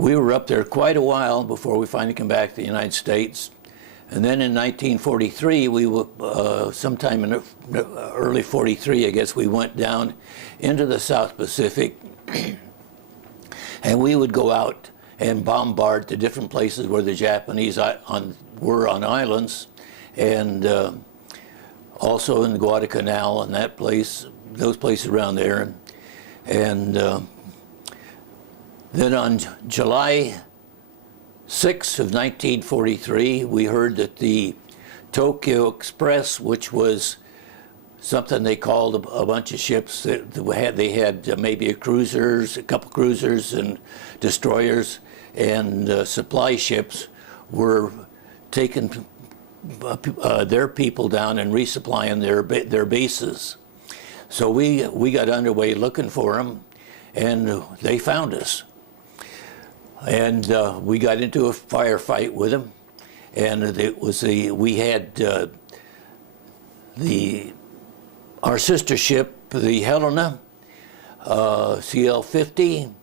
we were up there quite a while before we finally came back to the United States. And then in 1943, we were, sometime in early 43, I guess, we went down into the South Pacific, and we would go out and bombard the different places where the Japanese were on islands, and also in Guadalcanal and that place, those places around there. And then on July 6th of 1943, we heard that the Tokyo Express, which was something they called a bunch of ships, they had maybe a couple cruisers and destroyers and supply ships, were taking their people down and resupplying their bases. So we got underway looking for them, and they found us. And we got into a firefight with them, and it was we had our sister ship, the Helena, CL-50,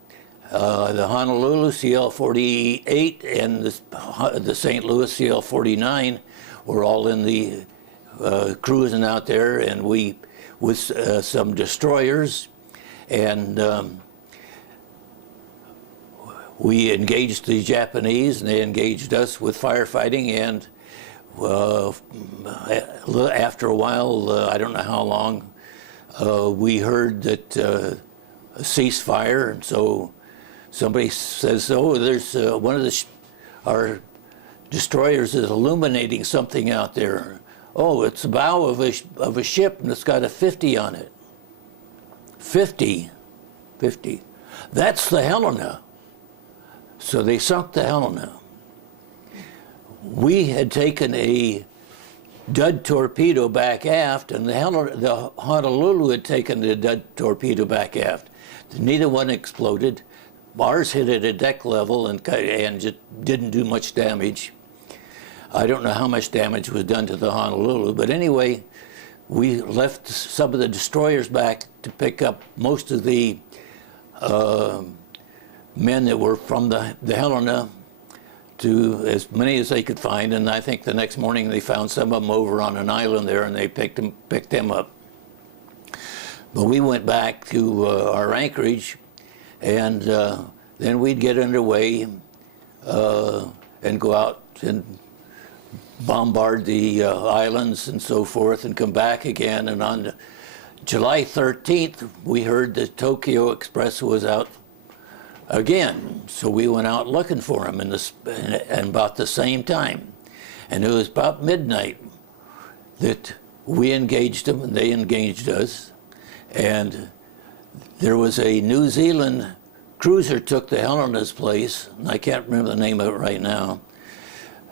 the Honolulu, CL-48, and the St. Louis, CL-49, were all in the cruising out there, and we with some destroyers, and we engaged the Japanese, and they engaged us with firefighting, and after a while, I don't know how long, we heard that a ceasefire, and so somebody says, oh, there's one of our destroyers is illuminating something out there. Oh, it's the bow of a ship, and it's got a 50 on it. 50. That's the Helena. So they sunk the Helena. We had taken a dud torpedo back aft, and the Honolulu had taken the dud torpedo back aft. Neither one exploded. Ours hit at a deck level and just didn't do much damage. I don't know how much damage was done to the Honolulu, but anyway, we left some of the destroyers back to pick up most of the men that were from the Helena, to as many as they could find, and I think the next morning they found some of them over on an island there, and they picked them up. But we went back to our anchorage, and then we'd get underway and go out and bombard the islands and so forth, and come back again. And on July 13th, we heard the Tokyo Express was out again, so we went out looking for him in about the same time, and it was about midnight that we engaged them and they engaged us, and there was a New Zealand cruiser took the Helena's place, and I can't remember the name of it right now,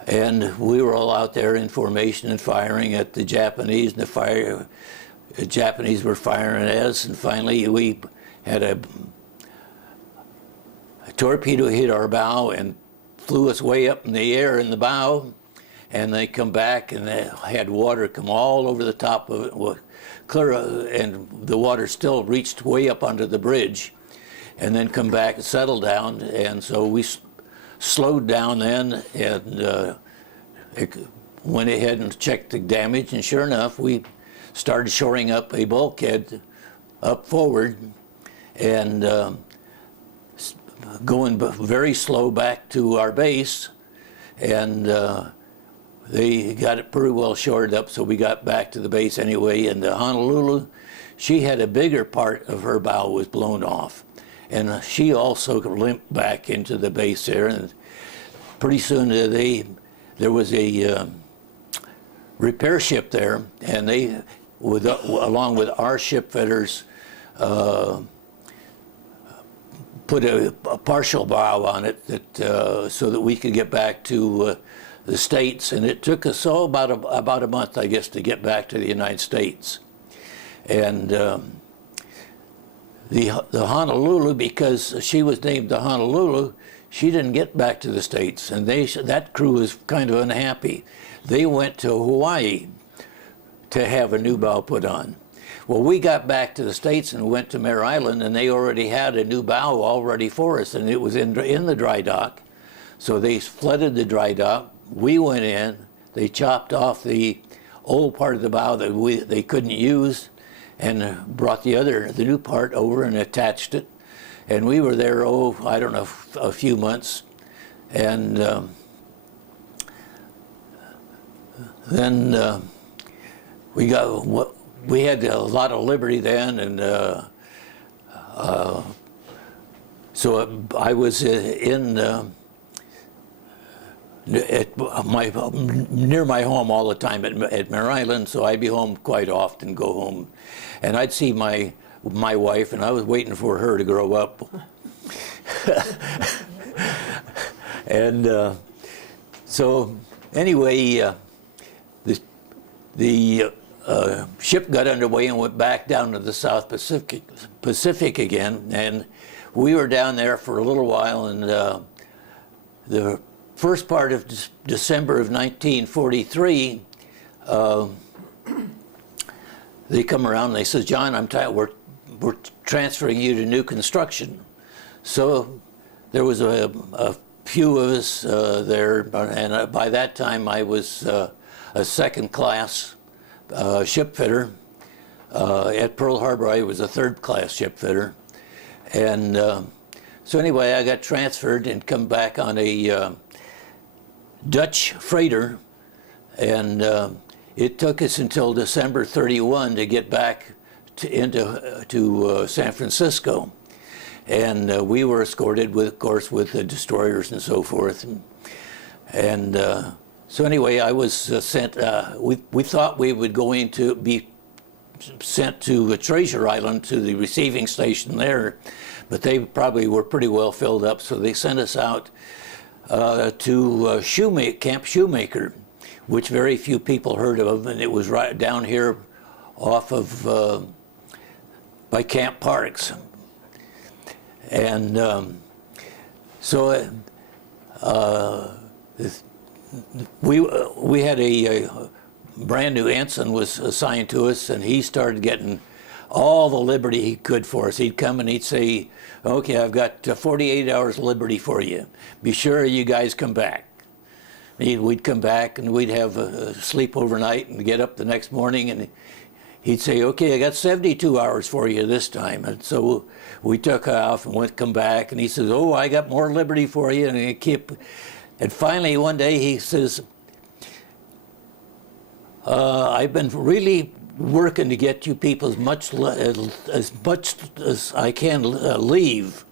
and we were all out there in formation and firing at the Japanese, and the Japanese were firing at us, and finally we had a torpedo hit our bow and flew us way up in the air in the bow, and they come back and they had water come all over the top of it, clear, and the water still reached way up under the bridge, and then come back and settle down. And so we slowed down then, and went ahead and checked the damage, and sure enough, we started shoring up a bulkhead up forward, and going very slow back to our base, and they got it pretty well shored up, so we got back to the base anyway. And the Honolulu, she had a bigger part of her bow was blown off, and she also limped back into the base there, and pretty soon there was a repair ship there, and they, along with our ship fitters, put a partial bow on it so that we could get back to the States, and it took us about a month, I guess, to get back to the United States. And the Honolulu, because she was named the Honolulu, she didn't get back to the States, and that crew was kind of unhappy. They went to Hawaii to have a new bow put on. Well, we got back to the States and went to Mare Island, and they already had a new bow all ready for us, and it was in the dry dock. So they flooded the dry dock. We went in. They chopped off the old part of the bow that they couldn't use, and brought the new part over and attached it. And we were there, I don't know, a few months. And then we had a lot of liberty then, and so I was near my home all the time at Mare Island, so I'd be home quite often, go home, and I'd see my wife, and I was waiting for her to grow up. And so anyway, the ship got underway and went back down to the South Pacific again, and we were down there for a little while, and the first part of December of 1943, they come around and they said, "John, I'm tired. We're transferring you to new construction." So there was a few of us there, and by that time I was a second-class ship fitter. At Pearl Harbor, I was a third-class ship fitter. And so anyway, I got transferred and come back on a Dutch freighter, and it took us until December 31 to get back to San Francisco. And we were escorted, of course, with the destroyers and so forth. And so anyway, I was sent, we thought we would be sent to Treasure Island, to the receiving station there, but they probably were pretty well filled up, so they sent us out to Camp Shoemaker, which very few people heard of, and it was right down here off of, by Camp Parks. And so we had a brand new ensign was assigned to us, and he started getting all the liberty he could for us. He'd come and he'd say, "Okay, I've got 48 hours liberty for you. Be sure you guys come back." We'd come back and we'd have a sleep overnight and get up the next morning, and he'd say, "Okay, I got 72 hours for you this time." And so we took off and come back, and he says, "Oh, I got more liberty for you." And finally one day he says, "I've been really working to get you people as much as I can leave.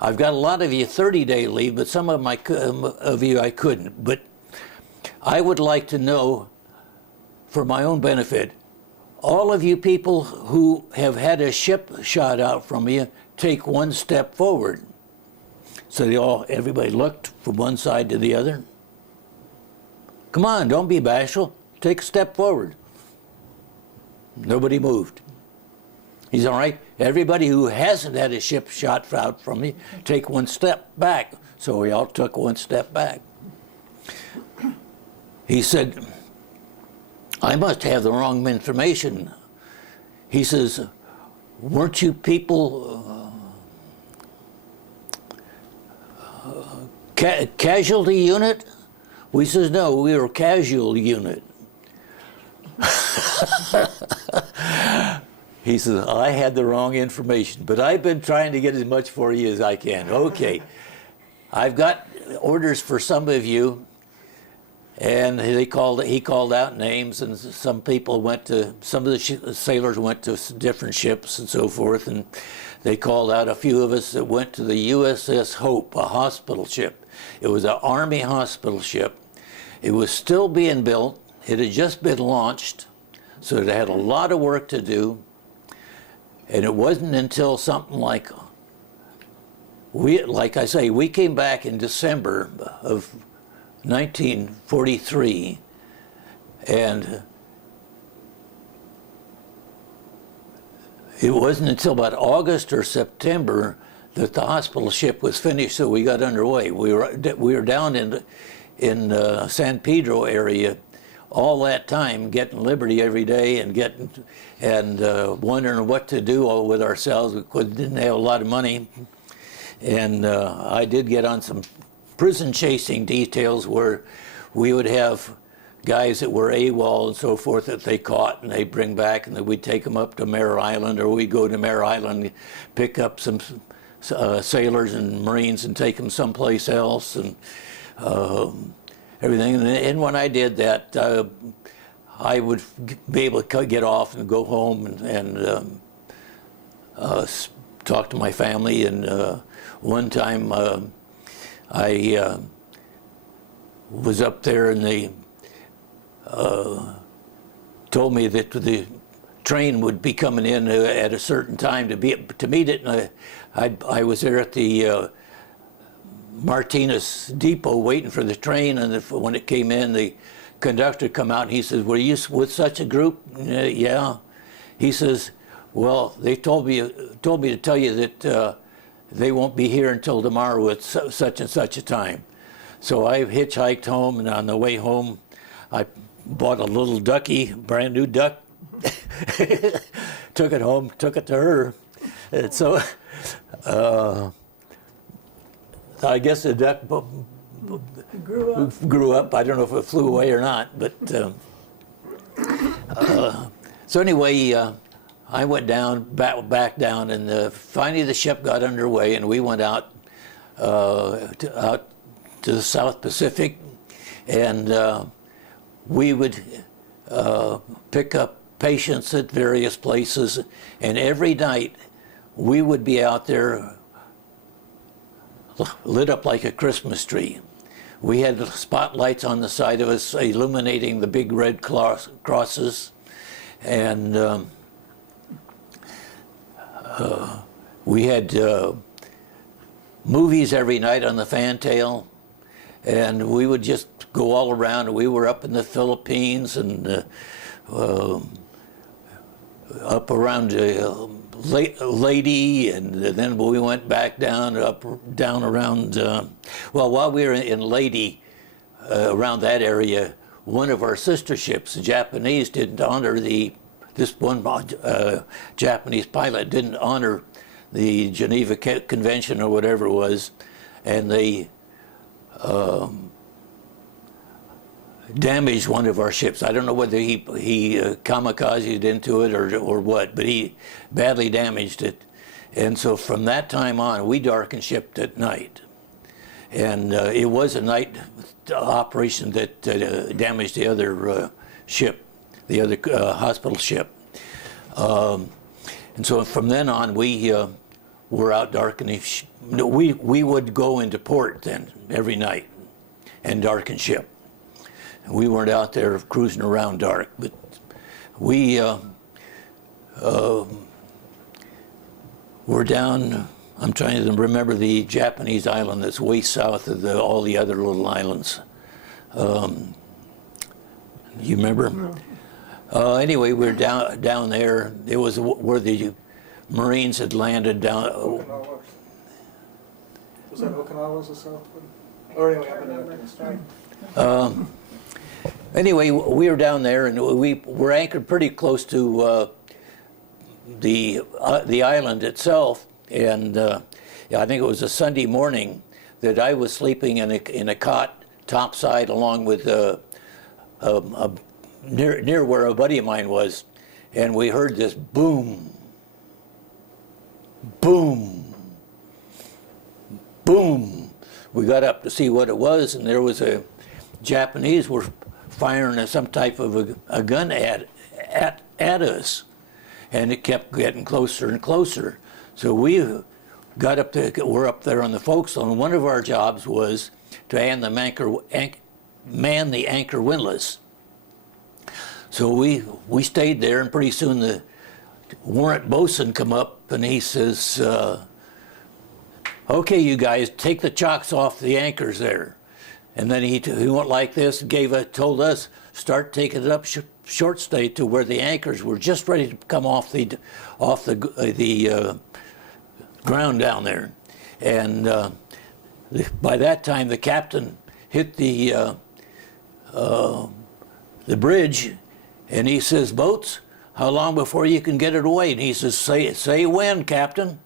I've got a lot of you 30-day leave, but some of you I couldn't. But I would like to know, for my own benefit, all of you people who have had a ship shot out from you, take one step forward." So everybody looked from one side to the other. "Come on, don't be bashful. Take a step forward." Nobody moved. He said, "All right, everybody who hasn't had a ship shot out from me, take one step back." So we all took one step back. He said, "I must have the wrong information." He says, "Weren't you people casualty unit?" We says, "No, we were casual unit." He says, "I had the wrong information, but I've been trying to get as much for you as I can." "Okay, I've got orders for some of you." And he called out names, and some of the sailors went to different ships and so forth, and they called out a few of us that went to the USS Hope, a hospital ship. It was an Army hospital ship. It was still being built. It had just been launched, so it had a lot of work to do. And it wasn't until something like I say, we came back in December of 1943, and it wasn't until about August or September that the hospital ship was finished, so we got underway. We were down in San Pedro area all that time getting liberty every day and wondering what to do with ourselves. We didn't have a lot of money, and I did get on some prison chasing details where we would have guys that were AWOL and so forth that they caught and they'd bring back, and then we'd take them up to Mare Island, or we'd go to Mare Island, pick up some sailors and Marines and take them someplace else, and everything. And when I did that, I would be able to get off and go home and talk to my family. And one time I was up there, and they told me that the train would be coming in at a certain time to meet it. And I was there at the Martinez Depot waiting for the train, and when it came in, the conductor come out and he says, "Were you with such a group?" Yeah. He says, "Well, they told me to tell you that they won't be here until tomorrow at such and such a time." So I hitchhiked home, and on the way home, I bought a little ducky, brand new duck, took it home, took it to her. And so I guess the duck grew up. I don't know if it flew away or not, but so anyway, I went back down, and finally the ship got underway, and we went out to the South Pacific, and we would pick up patients at various places, and every night we would be out there lit up like a Christmas tree. We had spotlights on the side of us illuminating the big red crosses, and we had movies every night on the fantail, and we would just go all around. We were up in the Philippines and up around Lady, and then we went back down around. Well, while we were in Lady, around that area, one of our sister ships, the Japanese, didn't honor this one Japanese pilot didn't honor the Geneva Convention or whatever it was, and they damaged one of our ships. I don't know whether he kamikazed into it or what, but he badly damaged it. And so from that time on, we darkened ship at night. And it was a night operation that damaged the other ship, the other hospital ship. And so from then on, we were out darkening. We would go into port then every night and darken ship. We weren't out there cruising around dark, but we were down. I'm trying to remember the Japanese island that's way south of all the other little islands. You remember? No. Anyway, we were down there. It was where the Marines had landed down. Okinawa. Was that Okinawa as a south one? Or anyway, I've been anyway, we were down there, and we were anchored pretty close to the island itself. And I think it was a Sunday morning that I was sleeping in a cot topside, along with near where a buddy of mine was, and we heard this boom, boom, boom. We got up to see what it was, and there was a Japanese were firing some type of a gun at us, and it kept getting closer and closer. So we got up there. We're up there on the forecastle, and one of our jobs was to man the anchor windlass. So we stayed there, and pretty soon the warrant bosun come up, and he says, "Okay, you guys, take the chocks off the anchors there." And then he went like this, told us, start taking it up short stay to where the anchors were just ready to come off the ground down there. And by that time, the captain hit the the bridge, and he says, "Boats, how long before you can get it away?" And he says, say when, Captain."